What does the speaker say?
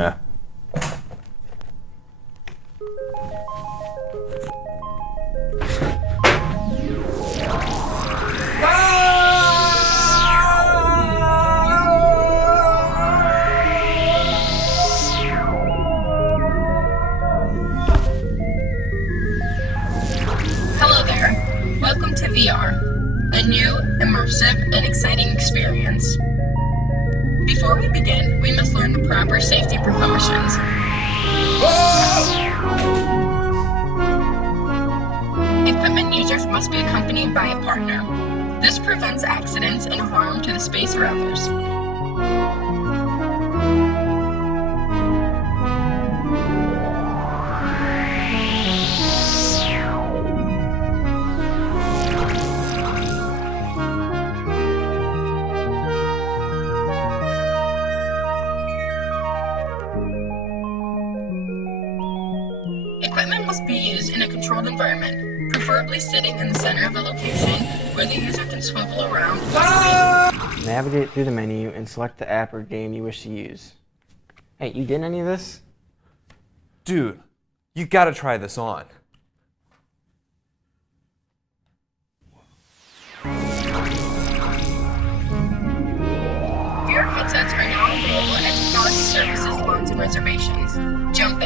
Yeah. Hello there. Welcome to VR, a new, immersive, and exciting experience. Before we begin, we must learn the proper safety precautions. Equipment users must be accompanied by a partner. This prevents accidents and harm to the space or others. Equipment must be used in a controlled environment, preferably sitting in the center of a location where the user can swivel around. Navigate through the menu and select the app or game you wish to use. Hey, you did any of this? Dude, you gotta try this on. VR headsets are now available at technology services, loans, and reservations. Jump